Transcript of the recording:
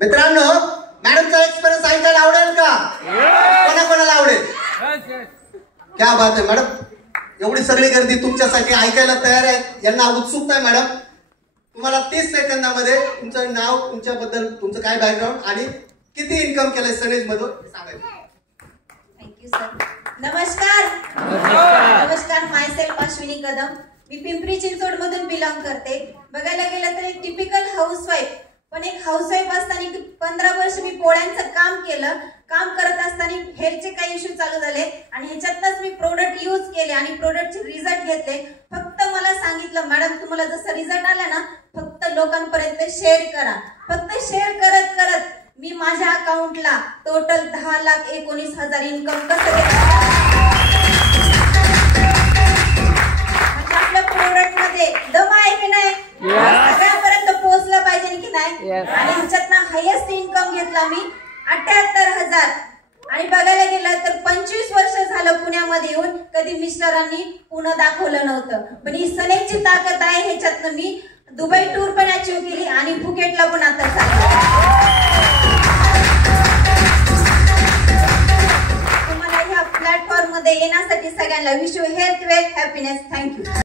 मित्रांनो, मॅडमचा एक्सपिरियन्स ऐकायला आवडेल का? कोणाकोणाला आवडेल? क्या बात आहे मॅडम, एवढी सगळी गर्दी तुमच्यासाठी ऐकायला तयार आहे. यांना उत्सुकता आहे. मॅडम, तुम्हाला 30 सेकंदामध्ये तुमचं नाव, तुमच्याबद्दल, तुमचं काय बॅकग्राऊंड आणि किती इन्कम केलंय सनेज मधून सांगायचं. Thank you sir. नमस्कार, माय सेल्फ अश्विनी कदम. मी पिंपरी चिंचवड मधून बिलॉंग करते. बघायला गेलं तर एक टिपिकल हाऊसवाईफ, पण एक हाऊसवाईफ असताना 15 वर्ष मी पोळ्यांचं काम केलं. काम करत असताना हेल्थचे काही इश्यू चालू झाले आणि ह्याच्यातच मी प्रोडक्ट यूज केले आणि प्रोडक्टचे रिझल्ट घेतले. फक्त मला सांगितलं, मॅडम तुम्हाला जसं रिझल्ट आला ना, फक्त लोकांपर्यंत शेअर करा. फक्त शेअर करत करत मी माझ्या अकाउंटला टोटल 10,19,000 इन्कम कसं म्हणजे आपल्या प्रोडक्ट मध्ये दम आहे की नाही, सगळ्यापर्यंत पोहोचलं पाहिजे की नाही. आणि ह्याच्यातनं हायेस्ट इन्कम घेतला मी 78,000. आणि बघायला गेलं तर 25 वर्ष झालं पुण्यामध्ये येऊन, कधी मिस्टरांनी पुणे दाखवलं नव्हतं. पण ही सनेजची ताकद आहे. ह्याच्यातनं मी दुबई टूर पण अचीव केली आणि फुकेटला पण आता तुम्हाला ह्या प्लॅटफॉर्म मध्ये येण्यासाठी सगळ्यांना wish you health, wealth, happiness. Thank you.